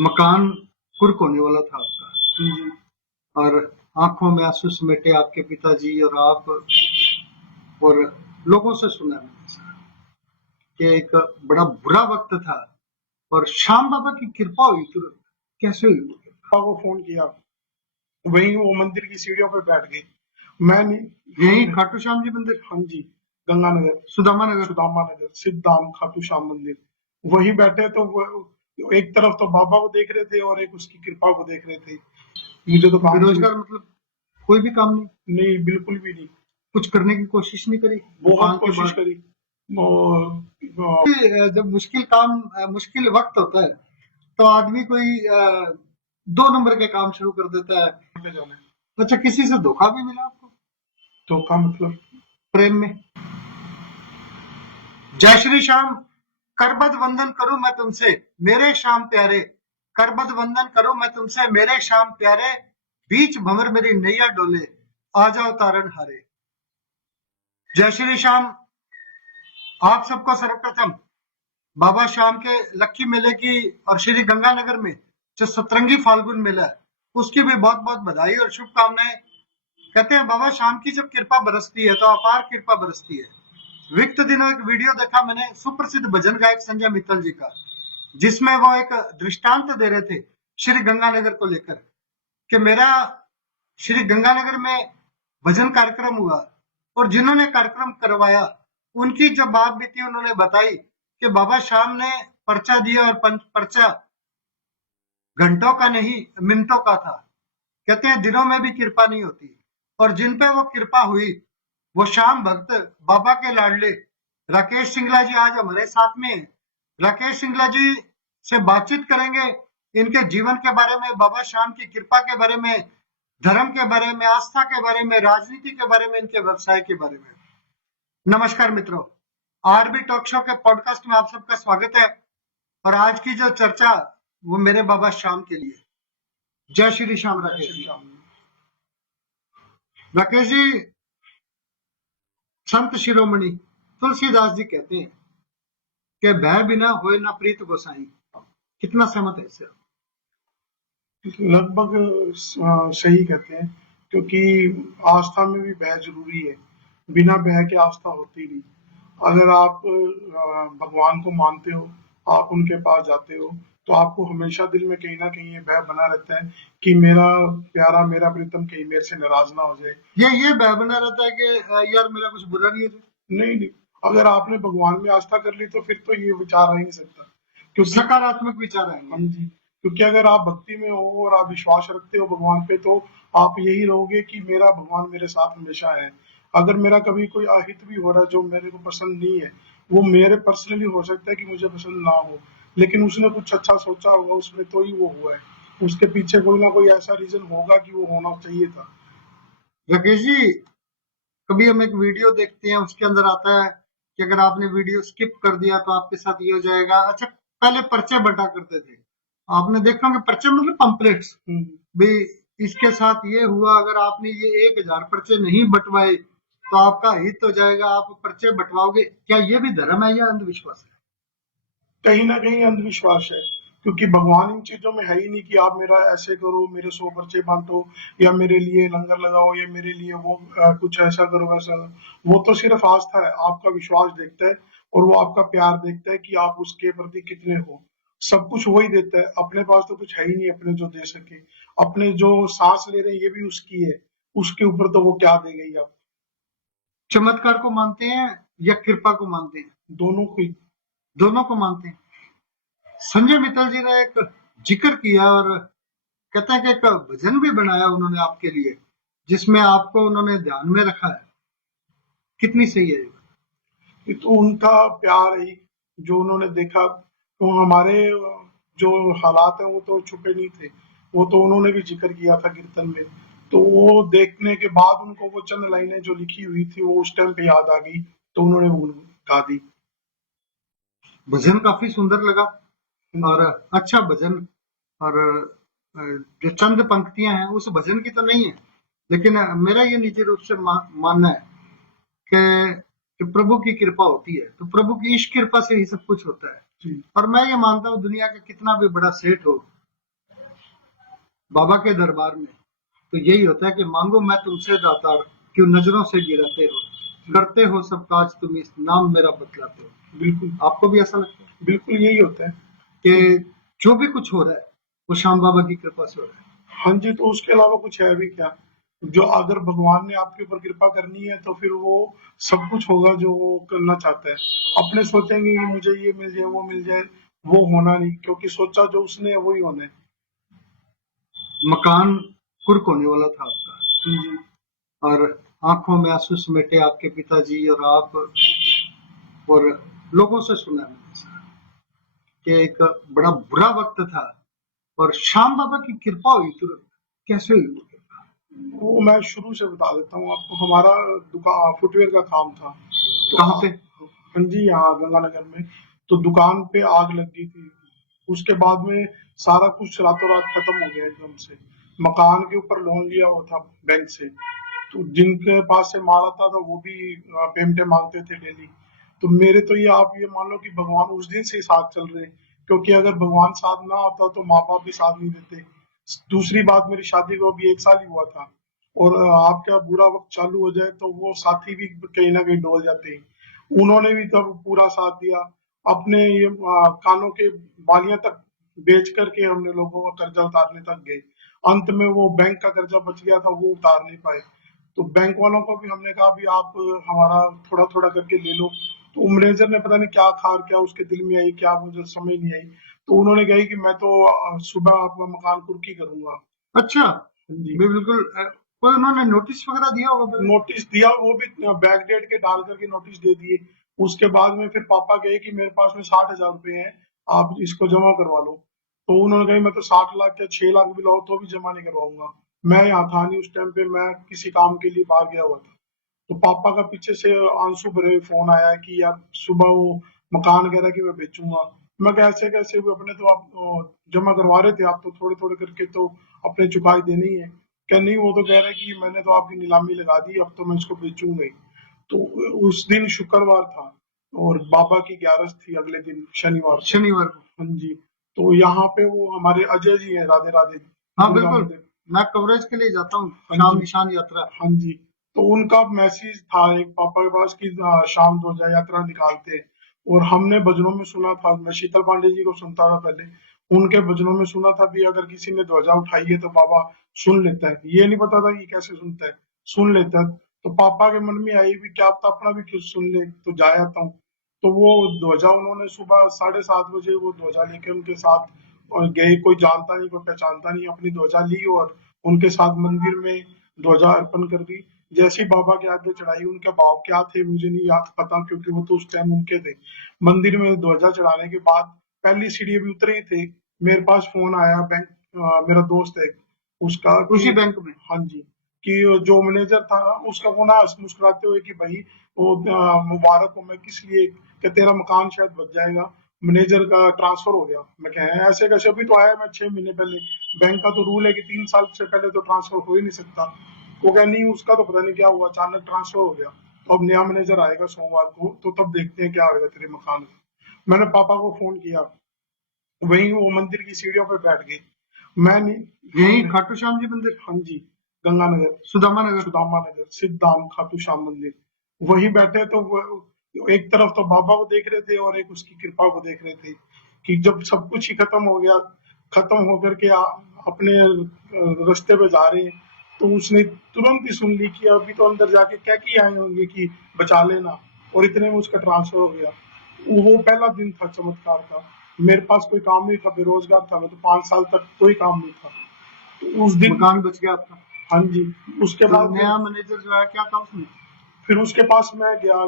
मकान कुर्क होने वाला था आपका, और आंखों में आंसू समेटे आपके पिताजी और आप, और लोगों से सुना मैंने कि एक बड़ा बुरा वक्त था और श्याम बाबा की कृपा हुई तुरंत। कैसे हुई वो कृपा? पापा को फोन किया, वहीं वो मंदिर की सीढ़ियों पर बैठ गई। मैं नहीं, यही खाटू श्याम जी मंदिर, हाँ जी, गंगानगर, सुदामा नगर। सुदामा नगर, सिद्धाम खाटू श्याम मंदिर, वही बैठे। तो वो एक तरफ तो बाबा को देख रहे थे और एक उसकी कृपा को देख रहे थे। मुझे तो काम बेरोजगार, मतलब कोई भी काम नहीं? नहीं, बिल्कुल भी नहीं। कुछ करने की कोशिश नहीं करी? बहुत कोशिश करी। जब मुश्किल काम, मुश्किल वक्त होता है तो आदमी कोई 2 नंबर के काम शुरू कर देता है। अच्छा, किसी से धोखा भी मिला आपको? धोखा मतलब प्रेम में? जय श्री श्याम। करबद्ध वंदन करूं मैं तुमसे मेरे श्याम प्यारे, करबद्ध वंदन करूं मैं तुमसे मेरे श्याम प्यारे, बीच भंवर मेरी नैया डोले, आ जाओ तारण हारे। जय श्री श्याम। आप सबको सर्वप्रथम बाबा श्याम के लक्की मेले की और श्री गंगानगर में जो सतरंगी फाल्गुन मेला है उसकी भी बहुत बहुत बधाई और शुभकामनाएं। कहते हैं बाबा श्याम की जब कृपा बरसती है तो अपार कृपा बरसती है। विगत दिनों एक वीडियो देखा मैंने सुप्रसिद्ध भजन गायक संजय मित्तल जी का, जिसमें वो एक दृष्टांत दे रहे थे श्री गंगानगर को लेकर कि मेरा श्री गंगानगर में भजन कार्यक्रम हुआ और जिन्होंने कार्यक्रम करवाया उनकी जब बात बीती उन्होंने बताई कि बाबा श्याम ने पर्चा दिया और पर्चा घंटों का नहीं मिनटों का था। कहते हैं दिनों में भी कृपा नहीं होती, और जिन पे वो कृपा हुई वो श्याम भक्त बाबा के लाडले राकेश सिंगला जी आज हमारे साथ में हैं। राकेश सिंगला जी से बातचीत करेंगे इनके जीवन के बारे में, बाबा श्याम की कृपा के बारे में, धर्म के बारे में, आस्था के बारे में, राजनीति के बारे में, इनके व्यवसाय के बारे में। नमस्कार मित्रों, आरबी टॉक शो के पॉडकास्ट में आप सबका स्वागत है। और आज की जो चर्चा वो मेरे बाबा श्याम के लिए। जय श्री श्याम। राकेश जी, राकेश जी, संत शिरोमणि तुलसीदास जी कहते हैं कि भय बिना होए ना प्रीत गोसाई। कितना सहमत है इससे? लगभग सही कहते हैं, क्योंकि आस्था में भी भय जरूरी है। बिना भय के आस्था होती नहीं। अगर आप भगवान को मानते हो, आप उनके पास जाते हो, तो आपको हमेशा दिल में कहीं ना कहीं ये भय बना रहता है कि मेरा प्यारा, मेरा प्रीतम कहीं मेरे से नाराज ना हो जाए। ये भय बना रहता है कि यार मेरा कुछ बुरा नहीं हो जाए। नहीं, अगर आपने भगवान में आस्था कर ली तो फिर तो ये विचार आ ही नहीं सकता, क्योंकि सकारात्मक विचार है। हाँ जी, क्योंकि अगर आप भक्ति में हो और आप विश्वास रखते हो भगवान पे, तो आप यही रहोगे कि मेरा भगवान मेरे साथ हमेशा है। अगर मेरा कभी कोई अहित भी हो रहा है जो मेरे को पसंद नहीं है, वो मेरे पर्सनली हो सकता है कि मुझे पसंद ना हो, लेकिन उसने कुछ अच्छा सोचा होगा उसमें, तो ही वो हुआ है। उसके पीछे कोई ना कोई ऐसा रीजन होगा कि वो होना चाहिए था। राकेश जी, कभी हम एक वीडियो देखते हैं उसके अंदर आता है कि अगर आपने वीडियो स्किप कर दिया तो आपके साथ ये हो जाएगा। अच्छा, पहले पर्चे बंटा करते थे, आपने देखा होंगे पर्चे मतलब पंपलेट्स, भाई इसके साथ ये हुआ, अगर आपने ये 1000 पर्चे नहीं बंटवाए तो आपका हित हो जाएगा, आप पर्चे बंटवाओगे। क्या ये भी धर्म है या अंधविश्वास है? कहीं ना कहीं अंधविश्वास है, क्योंकि भगवान इन चीजों में है ही नहीं कि आप मेरा ऐसे करो, मेरे 100 पर्चे बांटो, या मेरे लिए लंगर लगाओ, या मेरे लिए वो कुछ ऐसा करो वैसा करो। वो तो सिर्फ आस्था है, आपका विश्वास देखता है, और वो आपका प्यार देखता है कि आप उसके प्रति कितने हो। सब कुछ वही देता है, अपने पास तो कुछ है ही नहीं अपने जो दे सके। अपने जो सांस ले रहे हैं ये भी उसकी है, उसके ऊपर तो वो क्या देगा ही आप। चमत्कार को मानते हैं या कृपा को मानते हैं? दोनों को ही। दोनों को मानते हैं। संजय मित्तल जी ने एक जिक्र किया और कहते हैं कि एक भजन भी बनाया उन्होंने आपके लिए, जिसमें आपको उन्होंने ध्यान में रखा है। कितनी सही है ये तो उनका प्यार ही, जो उन्होंने देखा। तो हमारे जो हालात हैं वो तो छुपे नहीं थे, वो तो उन्होंने भी जिक्र किया था कीर्तन में। तो वो देखने के बाद उनको वो चंद लाइनें जो लिखी हुई थी वो उस टाइम पे याद आ गई, तो उन्होंने वो गा दी। भजन काफी सुंदर लगा और अच्छा भजन। और जो चंद पंक्तियां हैं उस भजन की तो नहीं है, लेकिन मेरा ये निजी रूप से मानना है कि प्रभु की कृपा होती है तो प्रभु की इस कृपा से ही सब कुछ होता है। और मैं ये मानता हूँ दुनिया का कितना भी बड़ा सेठ हो, बाबा के दरबार में तो यही होता है कि मांगो मैं तुमसे दातार, क्यों नजरों से गिराते हो, करते हो सब काज तुम, इस नाम मेरा बतलाते हो। बिल्कुल आपको भी ऐसा लगता है बिल्कुल यही होता है। कि जो भी कुछ हो रहा है वो श्याम बाबा की कृपा से हो रहा है? हाँ जी, तो उसके अलावा कुछ है भी क्या? जो अगर भगवान ने आपके ऊपर कृपा करनी है तो फिर वो सब कुछ होगा जो वो करना चाहता है। अपने सोचेंगे कि मुझे ये मिल जाए वो मिल जाए, वो होना नहीं, क्योंकि सोचा जो उसने है वही होना है। मकान कुर्क होने वाला था आपका, जी और आंखों में आंसू समेटे आपके पिताजी और आप, और लोगों से सुना है मैंने ऐसा कि एक बड़ा बुरा वक्त था और श्याम बाबा की कृपा हुई तुरंत। कैसे हुई वो कृपा? वो मैं शुरू से बता देता हूँ आपको। हमारा दुकान फुटवेयर का काम था, तो कहाँ पे? हाँ जी, यहाँ गंगानगर में। तो दुकान पे आग लग गई थी। उसके बाद में सारा कुछ रातों रात खत्म हो गया एकदम से। मकान के ऊपर लोन लिया हुआ था बैंक से, तो जिनके पास से माल आता था वो भी पेमेंटें मांगते थे डेली। तो मेरे तो ये आप ये मान लो कि भगवान उस दिन से ही साथ चल रहे हैं, क्योंकि अगर भगवान साथ ना होता तो माँ बाप भी साथ नहीं देते। दूसरी बात, मेरी शादी को अभी 1 साल ही हुआ था, और आपका बुरा वक्त चालू हो जाए तो वो साथी भी कहीं ना कहीं डोल जाते हैं। उन्होंने भी तब पूरा साथ दिया। अपने ये कानों के बालियां तक बेच करके हमने लोगों का कर्जा उतारने तक गए। अंत में वो बैंक का कर्जा बच गया था, वो उतार नहीं पाए। तो बैंक वालों को भी हमने कहा भी आप हमारा थोड़ा थोड़ा करके ले लो। तो मैनेजर ने पता नहीं क्या खार क्या उसके दिल में आई, क्या मुझे समझ नहीं आई। तो उन्होंने कही कि मैं तो सुबह आपका मकान कुर्की करूंगा। अच्छा, हाँ जी, बिल्कुल। कोई उन्होंने नोटिस वगैरह दिया होगा पहले? नोटिस दिया, वो भी बैक डेट के डाल करके नोटिस दे दिए। उसके बाद में फिर पापा गए कि मेरे पास में 60,000 रुपए हैं, आप इसको जमा करवा लो। तो उन्होंने कहा मैं तो 60 लाख या 6 लाख भी लाओ तो भी जमा नहीं करवाऊंगा। मैं यहाँ था नहीं उस टाइम पे, मैं किसी काम के लिए बाहर गया हुआ था। तो पापा का पीछे से आंसू भरे हुए फोन आया कि यार सुबह वो मकान कह रहा है कि मैं बेचूंगा। मैं कहा ऐसे कैसे हुए, अपने तो आप जमा करवा रहे थे, आप तो थोड़े थोड़े करके तो अपने चुकाई देनी है। क्या नहीं, वो तो कह रहा है कि मैंने तो आपकी नीलामी लगा दी, अब तो मैं इसको बेचूंगा ही। तो उस दिन शुक्रवार था और बाबा की 11वीं थी अगले दिन शनिवार को। शनिवार को? हाँ जी, तो यहाँ पे वो हमारे अजय जी हैं, राधे राधे, हाँ दुर्गा बिल्कुल, मंदिर। मैं कवरेज के लिए जाता हूँ, हाँ शाम जी, निशान यात्रा। हाँ जी। तो उनका मैसेज था एक पापा के पास कि शाम ध्वजा यात्रा निकालते हैं। और हमने भजनों में सुना था, मैं शीतल पांडे जी को सुनता था पहले, उनके भजनों में सुना था भी अगर किसी ने ध्वजा उठाई है तो बाबा सुन लेता है। ये नहीं पता था कि कैसे सुनता है, सुन लेता है। तो पापा के मन में आई भी क्या पता अपना भी कुछ सुन ले, तो जा आता हूँ। तो वो ध्वजा उन्होंने सुबह 7:30 बजे वो ध्वजा लेके उनके साथ और गए। कोई जानता नहीं कोई पहचानता नहीं, अपनी ध्वजा ली और उनके साथ मंदिर में ध्वजा अर्पण कर दी। जैसे ही बाबा के आगे चढ़ाई, उनके भाव क्या थे मुझे नहीं याद पता, क्योंकि वो तो उस टाइम उनके थे। मंदिर में ध्वजा चढ़ाने के बाद पहली सीढ़ी अभी उतरे ही थे, मेरे पास फोन आया बैंक, मेरा दोस्त है उसका उसी कि बैंक में? हाँ जी, कि जो मैनेजर था उसका फोन आया मुस्कुराते हुए कि भाई वो मुबारक हो। मैं किस लिए? कि तेरा मकान शायद बच जाएगा, मैनेजर का ट्रांसफर हो गया। मैं कहा ऐसे कैसे, अभी तो आया मैं 6 महीने पहले। बैंक का तो रूल है कि 3 साल से पहले तो ट्रांसफर हो ही नहीं सकता। वो कह नहीं, उसका तो पता नहीं क्या हुआ, अचानक ट्रांसफर हो गया। तो अब नया मैनेजर आएगा सोमवार को, तो तब देखते हैं क्या होगा तेरे मकान का। मैंने पापा को फोन किया, वहीं वो मंदिर की सीढ़ियों पे बैठ गए। मैं नहीं, यही खाटू श्याम जी मंदिर, हाँ जी, गंगानगर, सुदामा नगर? सुदामा नगर, सिद्धाम खाटू श्याम मंदिर। वही बैठे तो वो एक तरफ तो बाबा को देख रहे थे और एक उसकी कृपा को देख रहे थे कि जब सब कुछ ही खत्म हो गया, खत्म होकर के अपने रास्ते पे जा रहे हैं, तो उसने तुरंत ही सुन ली कि अभी तो अंदर जाके क्या किए आए होंगे कि बचा लेना, और इतने में उसका ट्रांसफर हो गया। वो पहला दिन था चमत्कार का। मेरे पास कोई काम नहीं था, बेरोजगार था मैं तो, 5 साल तक कोई काम नहीं था। तो उस दिन, मकान बच गया आपका? हाँ जी, उसके तो बाद नया मैनेजर जो है क्या काम सुने? फिर उसके पास मैं गया।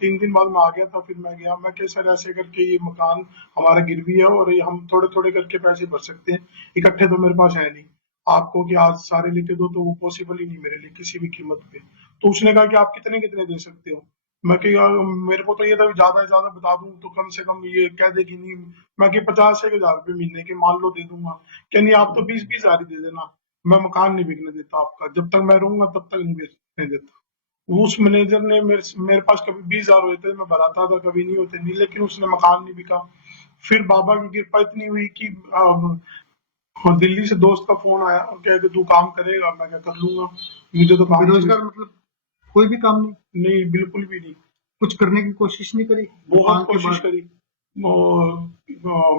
3 दिन बाद मैं आ गया था। फिर मैं गया, मैं क्या सर ऐसे करके ये मकान हमारा गिरवी है और ये हम थोड़े थोड़े करके पैसे भर सकते हैं, इकट्ठे तो मेरे पास है नहीं। आपको कि आज सारे लेके दो तो वो पॉसिबल ही नहीं मेरे लिए किसी भी कीमत पे। तो उसने कहा कि आप कितने कितने दे सकते हो। मैं कि यार मेरे को तो ये था कि ज्यादा से ज्यादा बता दूं तो कम से कम ये कह दे कि नहीं। मैं कि 50,000 रुपये महीने के मान लो दे दूंगा। क्या नहीं, आप तो 20-20 हजार ही दे देना, मैं मकान नहीं बिकने देता आपका, जब तक मैं रहूंगा तब तक नहीं बेचने देता। उस मैनेजर ने मेरे पास कभी 20,000 हुए थे मैं भराता था, कभी नहीं होते नहीं, लेकिन उसने मकान नहीं बिका। फिर बाबा की कृपा इतनी हुई कि हाँ, दिल्ली से दोस्त का फोन आया और कहा कि तू काम करेगा, मैं क्या कर लूंगा, मुझे तो काम चाहिए। बेरोजगार मतलब कोई भी काम नहीं, नहीं, बिल्कुल भी नहीं। कुछ करने की कोशिश नहीं करी बहुत नेपाल के कोशिश बाद? करी,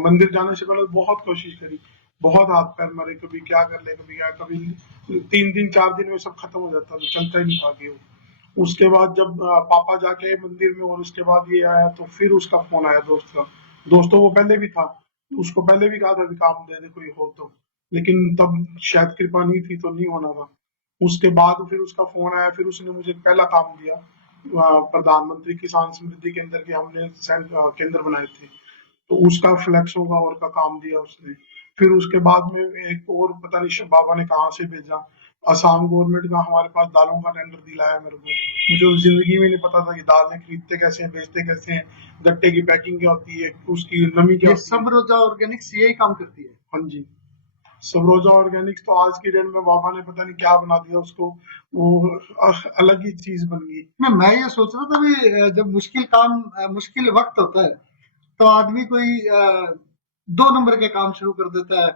मंदिर जाने से पहले बहुत कोशिश करी, बहुत हाथ पैर मारे, कभी क्या कर ले, कभी क्या, कभी 3 दिन 4 दिन में सब खत्म हो जाता था, चलता ही नहीं था आगे वो। उसके बाद जब पापा जाके मंदिर में, और उसके बाद ये आया, तो फिर उसका फोन आया दोस्त का। दोस्त तो वो पहले भी था, उसको पहले भी कहा था कि काम दे दे कोई हो तो, लेकिन तब शायद कृपा नहीं थी तो नहीं होना था। उसके बाद फिर उसका फोन आया, फिर उसने मुझे पहला काम दिया, प्रधानमंत्री किसान समृद्धि केंद्र के हमने केंद्र बनाए थे, तो उसका फ्लैक्स होगा और का काम दिया उसने। फिर उसके बाद में एक और पता नहीं बाबा ने कहाँ से भेजा, असम गवर्नमेंट का हमारे पास दालों का टेंडर दिलाया मेरे को। मुझे उस जिंदगी में नहीं पता था कि दालें खरीदते कैसे हैं, बेचते कैसे हैं, गट्टे की पैकिंग क्या होती है, उसकी नमी क्या ये होती है। सब रोजा ऑर्गेनिक्स यही काम करती है? हाँ जी। सरोजा ऑर्गेनिक्स तो आज की डेट में बाबा ने पता नहीं क्या बना दिया उसको, वो अलग ही चीज बन गई। मैं ये सोच रहा था भी जब मुश्किल काम मुश्किल वक्त होता है तो आदमी कोई 2 नंबर के काम शुरू कर देता है,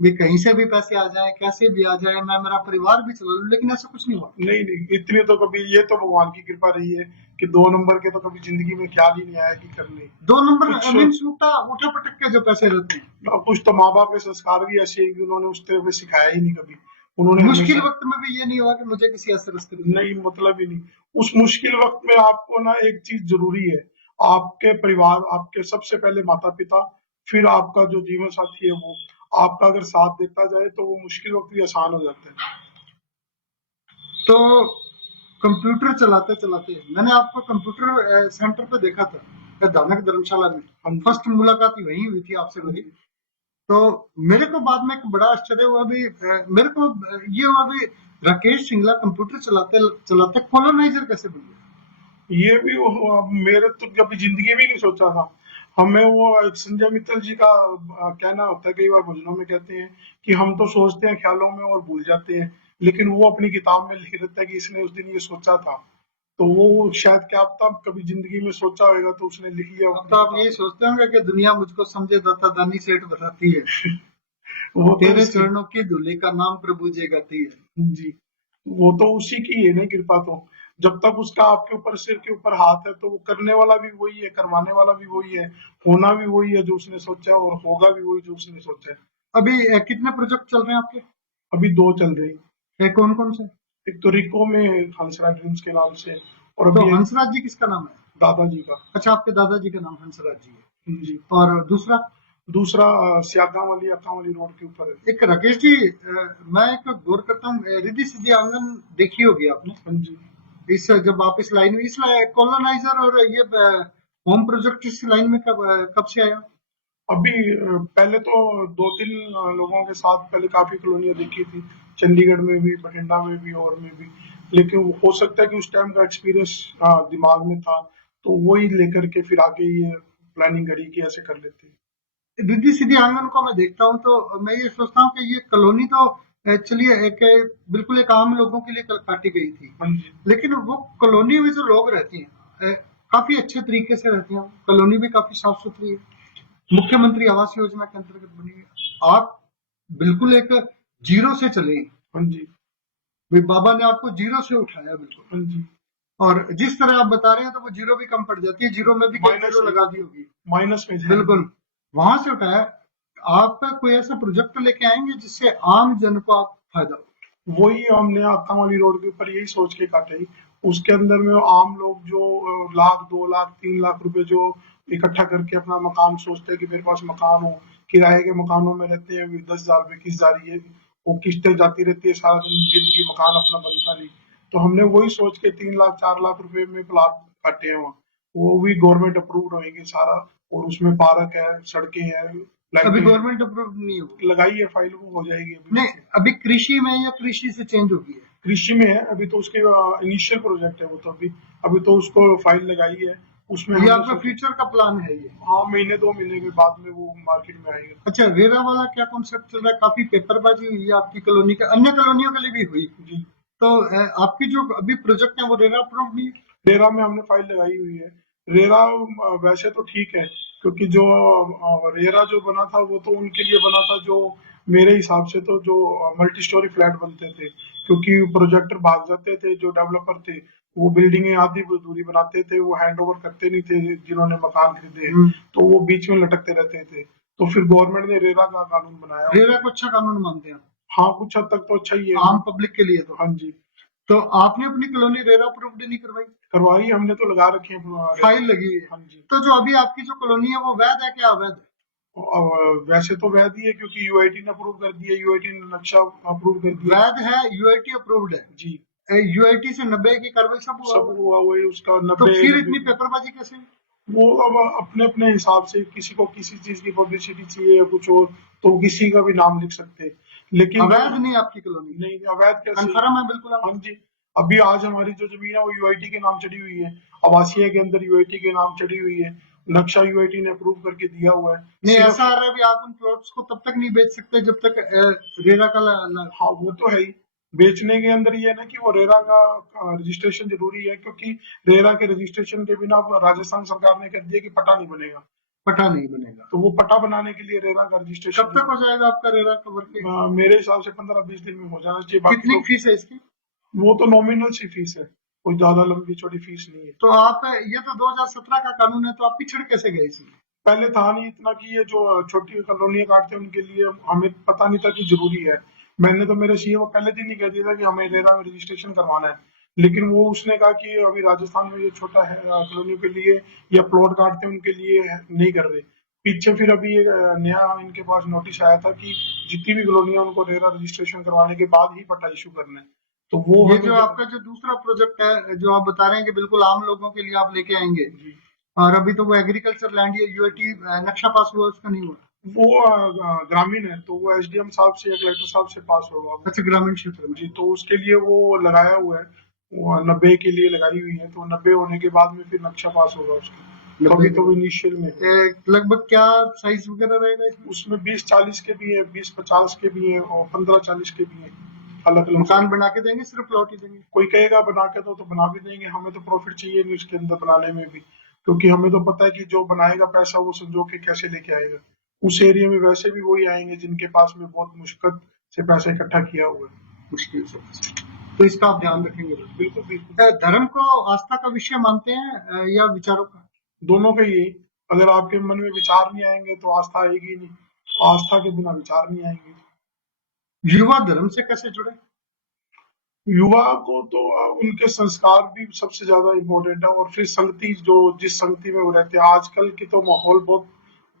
भी कहीं से भी पैसे आ जाए, कैसे भी आ जाए, मैं मेरा परिवार भी चला लूं, लेकिन ऐसा कुछ नहीं हुआ। नहीं नहीं, इतनी तो कभी, ये तो भगवान की कृपा रही है कि 2 नंबर के तो कभी जिंदगी में ख्याल ही नहीं आया कि करने। 2 नंबर कुछ मीन्स उठा उठा पटक के जो पैसे रहते हैं। कुछ तो माँ बाप के संस्कार भी ऐसे हैं कि उन्होंने उस तरह से सिखाया ही नहीं कभी। उन्होंने मुश्किल हमेशा, वक्त में भी ये नहीं हुआ कि मुझे किसी ऐसे रास्ते पे जाना नहीं मतलब ही नहीं। उस मुश्किल वक्त में आपको ना एक चीज जरूरी है, आपके परिवार, आपके सबसे पहले माता पिता, फिर आपका जो जीवन साथी है वो आपका अगर साथ देता जाए तो वो मुश्किल वक्त भी आसान हो जाता है। है। तो कंप्यूटर चलाते चलाते मैंने आपको कंप्यूटर सेंटर पे देखा था, दानक धर्मशाला में। हाँ जी। फर्स्ट मुलाकात ही वही हुई थी आपसे मेरी। तो मेरे को बाद में एक बड़ा आश्चर्य हुआ भी, मेरे को ये हुआ भी, राकेश सिंगला कंप्यूटर चलाते चलाते कॉलोनाइजर कैसे बन गया? ये भी मेरे तो कभी जिंदगी में नहीं सोचा था। हमें वो एक संजय मित्तल जी का कहना होता है, कई बार भजनों में कहते हैं कि हम तो सोचते हैं ख्यालों में और भूल जाते हैं, लेकिन वो अपनी किताब में लिख देता है कि इसने उस दिन ये सोचा था। तो वो शायद क्या पता कभी जिंदगी में सोचा होगा तो उसने लिख लिया अब अपनी तो आप किताब यही सोचते होंगे कि दुनिया मुझको समझे दाता दानी सेठ बताती है, में। वो तो तेरे उसकी, चरणों की धूलि का नाम प्रभु जी गाती है। जी, वो तो उसी की है ना कृपा तो। जब तक उसका आपके ऊपर, सिर के ऊपर हाथ है, तो वो करने वाला भी वही है, करवाने वाला भी वही है, होना भी वही है जो उसने सोचा, और होगा भी वही जो उसने सोचा है। अभी कितने प्रोजेक्ट चल रहे हैं आपके? अभी 2 चल रही। कौन कौन से? एक तो रिको में हंसराज ड्रीम्स के नाम से, और तो अभी एक हंसराज जी किसका नाम है? दादाजी का। अच्छा, आपके दादाजी का नाम हंसराज जी है। जी। और दूसरा? दूसरा सियागा वाली अक्का वाली रोड के ऊपर है। एक राकेश जी, मैं एक गौर करता हूँ, रिद्धि सिद्धि आंगन देखी होगी आपने। हाँ जी। इस जब आप इस लाइन में, इस कॉलोनाइजर और ये होम प्रोजेक्ट इस लाइन में कब से आया? अभी पहले तो 2-3 लोगों के साथ पहले काफी कॉलोनियां देखी थी, चंडीगढ़ में भी, बठिंडा में भी, और में भी। लेकिन हो सकता है कि उस टाइम का एक्सपीरियंस दिमाग में था, तो वही लेकर के फिर आगे ये प्लानिंग करी कि ऐसे कर लेते हैं। रिद्धि सिद्धि आंगन को मैं देखता हूँ तो मैं ये सोचता हूँ कि ये कॉलोनी तो चलिए एक बिल्कुल एक आम लोगों के लिए काटी गई थी, हाँ जी। लेकिन वो कॉलोनी में जो लोग रहते हैं काफी अच्छे तरीके से रहते हैं, कॉलोनी भी काफी साफ सुथरी है, मुख्यमंत्री आवास योजना के अंतर्गत बनी है। आप बिल्कुल एक जीरो से चले हैं। हाँ जी। भाई बाबा ने आपको जीरो से उठाया बिल्कुल, हाँ जी। और जिस तरह आप बता रहे हैं तो वो जीरो भी कम पड़ जाती है, जीरो में भी कई माइनस जीरो में, लगा दी होगी। माइनस में जाएंगे। बिल्कुल, वहां से उठाया। आप कोई ऐसा प्रोजेक्ट लेके आएंगे जिससे आम जन को आप फायदा हो? वही हमने आकामाली रोड के ऊपर यही सोच के काटे। उसके अंदर में आम लोग जो लाख 2 लाख 3 लाख रुपए जो इकट्ठा करके अपना मकान सोचते हैं कि मेरे पास मकान हो, किराए के मकानों में रहते हैं, 10,000 रुपए किस्त जा रही है, वो किस्तें जाती रहती है सारा दिन, जिंदगी मकान अपना बनता नहीं। तो हमने वही सोच के 3 लाख 4 लाख रुपए में प्लाट काटे हैं वहाँ। वो भी गवर्नमेंट अप्रूव्ड होएंगे सारा, और उसमें पार्क है, सड़कें हैं, अभी लाइटें हैं। गवर्नमेंट अप्रूव नहीं होगी? लगाई है फाइल, वो हो जाएगी अभी। नहीं, अभी कृषि में या कृषि से चेंज होगी है? कृषि में है अभी तो, उसके इनिशियल प्रोजेक्ट है वो तो। अभी तो उसको फाइल लगाई है, उसमें ये हमने आपका सोचा, फ्यूचर का प्लान है ये? हाँ, महीने 2 महीने के बाद में वो मार्केट में आएगा। अच्छा, रेरा वाला क्या कॉन्सेप्ट चल रहा है? काफी पेपरबाजी हुई है आपकी कॉलोनी का, अन्य कॉलोनियों के लिए भी हुई। जी। तो आपकी जो अभी प्रोजेक्ट है वो रेरा अप्रूव नहीं है? रेरा में हमने फाइल लगाई हुई है, रेरा वैसे तो ठीक है, क्योंकि जो रेरा जो बना था वो तो उनके लिए बना था जो मेरे हिसाब से तो जो मल्टी स्टोरी फ्लैट बनते थे, क्योंकि प्रोजेक्टर भाग जाते थे जो डेवलपर थे, वो बिल्डिंगें आधी दूरी बनाते थे, वो हैंड ओवर करते नहीं थे जिन्होंने मकान खरीदे, तो वो बीच में लटकते रहते थे। तो फिर गवर्नमेंट ने रेरा का कानून बनाया। रेरा को अच्छा कानून मानते हैं हाँ, कुछ हद तक तो अच्छा ही है। आम पब्लिक के लिए तो। हाँ जी, तो आपने अपनी कॉलोनी रेरा अप्रूव्ड नहीं करवाई? करवाई हमने तो, लगा रखी है फाइल लगी है। हाँ जी। तो जो अभी आपकी जो कॉलोनी है वो वैध है क्या अवैध? वैसे तो वैध ही है, क्योंकि यूआईटी ने अप्रूव कर दिया, यूआईटी ने नक्शा अप्रूव कर दिया। वैध है, यूआईटी अप्रूव्ड है जी, यूआईटी से 90 की कार्रवाई सब हुआ सब हुआ है। हुआ हुआ है उसका तो 90। फिर इतनी पेपरबाजी कैसे? वो अब अपने अपने हिसाब से, किसी को किसी चीज की पब्लिसिटी चाहिए या कुछ और, तो किसी का भी नाम लिख सकते हैं, लेकिन अवैध नहीं आपकी कॉलोनी? नहीं, अवैध कैसे? कंफर्म है बिल्कुल आप? हाँ जी, अभी आज हमारी जो जमीन है वो यूआईटी के नाम चढ़ी हुई है, आवासीय के अंदर यूआईटी के नाम चढ़ी हुई है, नक्शा यूआईटी ने अप्रूव करके दिया हुआ है। नहीं, सिर्फ- ऐसा आ रहा है भी आप उन प्लॉट्स को तब तक नहीं बेच सकते जब तक रेरा का हाँ, वो तो है ही। बेचने के अंदर ये है ना कि वो रेरा का रजिस्ट्रेशन जरूरी है, क्योंकि रेरा के रजिस्ट्रेशन के बिना राजस्थान सरकार ने कर दिया कि पट्टा नहीं बनेगा, पता नहीं बनेगा। तो वो पट्टा बनाने के लिए रेरा का रजिस्ट्रेशन कब तक हो जाएगा आपका रेरा कवर के? मेरे हिसाब से 15-20 दिन में हो जाना चाहिए। बाकी कितनी तो फीस है इसकी? वो तो नॉमिनल सी फीस है, कोई ज्यादा लंबी चौड़ी फीस नहीं है। तो आप ये तो 2017 का कानून है, तो आप पिछड़ कैसे गए इसमें? पहले था नहीं इतना कि ये जो छोटी कॉलोनियां काटते हैं उनके लिए हमें पता नहीं था कि जरूरी है। मैंने तो मेरे सीए को पहले दिन ही कह दिया था कि हमें रेरा में रजिस्ट्रेशन करवाना है, लेकिन वो उसने कहा कि अभी राजस्थान में ये छोटा है कॉलोनियों के लिए या प्लॉट काटते हैं उनके लिए नहीं कर रहे। पीछे फिर अभी एक नया इनके पास नोटिस आया था कि जितनी भी कॉलोनियां उनको रेरा रजिस्ट्रेशन करवाने के बाद ही पट्टा इशू करना है, तो वो ये हमें जो आपका जो दूसरा प्रोजेक्ट है जो आप बता रहे हैं कि बिल्कुल आम लोगों के लिए आप लेके आएंगे, जी, और अभी तो वो एग्रीकल्चर लैंड या यूआईटी नक्शा पास हुआ उसका नहीं हुआ? वो ग्रामीण है, तो वो एसडीएम साहब से या कलेक्टर साहब से पास होगा वो। अच्छा, ग्रामीण क्षेत्र में। जी, तो उसके लिए वो लगाया हुआ है, वो 90 के लिए लगाई हुई है, तो 90 होने के बाद में फिर नक्शा पास होगा उसकी। तो अभी तो इनिशियल में है। लगभग क्या साइज वगैरह रहेगा इसमें? उसमें 20-40 के भी है, 20-50 के भी है और 15-40 के भी है, अलग अलग। मकान बना के देंगे, सिर्फ प्लॉट ही देंगे? कोई कहेगा बना के दो तो बना भी देंगे, हमें तो प्रॉफिट चाहिए नहीं उसके अंदर बनाने में भी, क्योंकि हमें तो पता है कि जो बनाएगा पैसा वो संजो के कैसे लेके आएगा। उस एरिया में वैसे भी वही आएंगे जिनके पास में बहुत मुश्किल से पैसा इकट्ठा किया हुआ है। मुश्किल से। तो इसका आप ध्यान रखेंगे? बिल्कुल बिल्कुल। धर्म को आस्था का विषय मानते हैं या विचारों का? दोनों का यही, अगर आपके मन में विचार नहीं आएंगे तो आस्था आएगी नहीं, आस्था के बिना विचार नहीं आएंगे। युवा धर्म से कैसे जुड़े? युवा को तो उनके संस्कार भी सबसे ज्यादा इम्पोर्टेंट है, और फिर संगति, जो जिस संगति में वो रहते हैं। आजकल की तो माहौल बहुत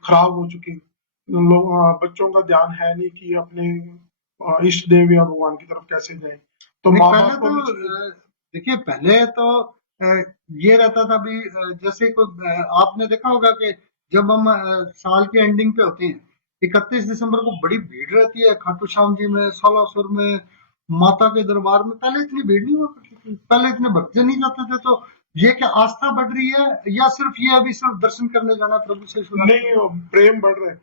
खराब हो चुकी है, लोग बच्चों का ध्यान है नहीं कि अपने इष्ट देव या भगवान की तरफ कैसे जाए, तो नहीं, माँ पहले बाप को तो भी चाहिए। देखिए, पहले तो ये रहता था भी जैसे कोई आपने देखा होगा कि जब हम साल के एंडिंग पे होते हैं, 31 दिसंबर को बड़ी भीड़ रहती है खाटू श्याम जी में, सालासुर में, माता के दरबार में। पहले इतनी भीड़ नहीं हुआ करती थी, पहले इतने भक्त नहीं जाते थे। तो ये क्या आस्था बढ़ रही है या सिर्फ ये अभी सिर्फ दर्शन करने जाना है प्रभु से? नहीं, प्रेम बढ़ रहा है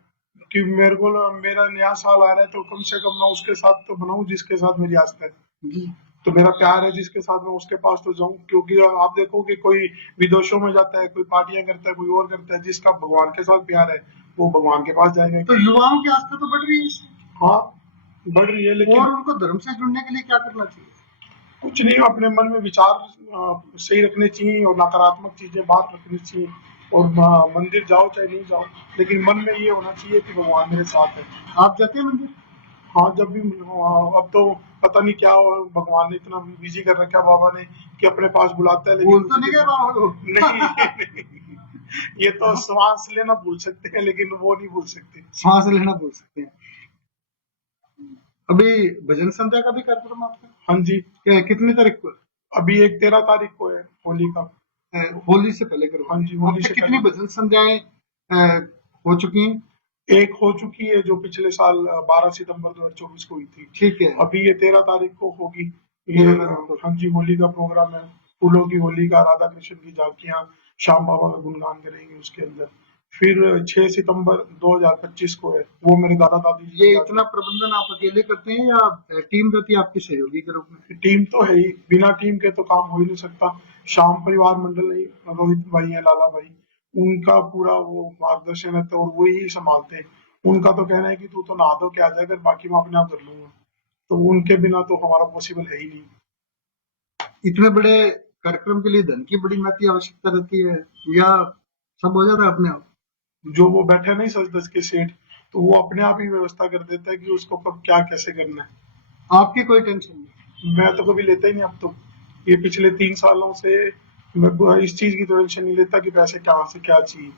कि मेरे को मेरा नया साल आ रहा है तो कम से कम मैं उसके साथ तो बनाऊं जिसके साथ मेरी आस्था है, जी। तो मेरा प्यार है जिसके साथ मैं उसके पास तो जाऊं। क्योंकि आप देखो कि कोई विदेशों में जाता है, कोई पार्टियां करता है, कोई और करता है, जिसका भगवान के साथ प्यार है वो भगवान के पास जाएगा। तो युवाओं की आस्था तो बढ़ रही है इससे। हाँ, बढ़ रही है, लेकिन और उनको धर्म से जुड़ने के लिए क्या करना चाहिए? कुछ नहीं, अपने मन में विचार सही रखने चाहिए और नकारात्मक चीजें बाहर रखनी चाहिए, और मंदिर जाओ चाहे नहीं जाओ, लेकिन मन में ये होना चाहिए कि भगवान मेरे साथ है। आप जाते हैं मंदिर? हाँ, जब भी अब तो पता नहीं क्या भगवान ने इतना बिजी कर रखा है बाबा ने कि अपने पास बुलाता है, भूल लेकिन तो नहीं गए बाबा को? नहीं ये तो श्वास लेना भूल सकते हैं लेकिन वो नहीं भूल सकते। सांस लेना भूल सकते हैं। अभी भजन संध्या का भी कार्यक्रम आपका? हाँ जी, कितनी तारीख को? अभी एक 13 तारीख को है होली का। होली से पहले करो? हाँ जी, होली से कितनी पहले। भजन संध्याएं हो चुकी हैं? एक हो चुकी है जो पिछले साल 12 सितंबर 2024 को हुई थी। ठीक है। अभी ये 13 तारीख को होगी ये। हाँ जी, होली का प्रोग्राम है, फूलों की होली का, राधा कृष्ण की झांकियां, श्याम बाबा का गुणगान करेंगे उसके अंदर। फिर 6 सितंबर 2025 को है, वो मेरे दादा दादी जी ये की याद इतना प्रबंधन आप अकेले करते हैं या टीम रहती है आपकी सहयोगी के रूप में? है। टीम तो है ही, बिना टीम के तो काम हो ही नहीं सकता। शाम परिवार मंडल है, रोहित भाई है, लाला भाई, उनका पूरा वो मार्गदर्शन है, तो और वो ही संभालते हैं। उनका तो कहना है कि तू तो नहा धो के आ जाए, अगर बाकी मैं अपने आप कर लूंगा। तो उनके बिना तो हमारा पॉसिबल है ही नहीं। इतने बड़े कार्यक्रम के लिए धन की बड़ी महती आवश्यकता रहती है या सब हो जाता है अपने आप? जो वो बैठे नहीं सच दस के सेठ, तो वो अपने आप ही व्यवस्था कर देता है कि उसको कब क्या कैसे करना है। आपकी कोई टेंशन नहीं? मैं तो कभी लेता ही नहीं अब तो। ये पिछले 3 सालों से मैं इस चीज की तो टेंशन नहीं लेता कि पैसे कहाँ से क्या चाहिए।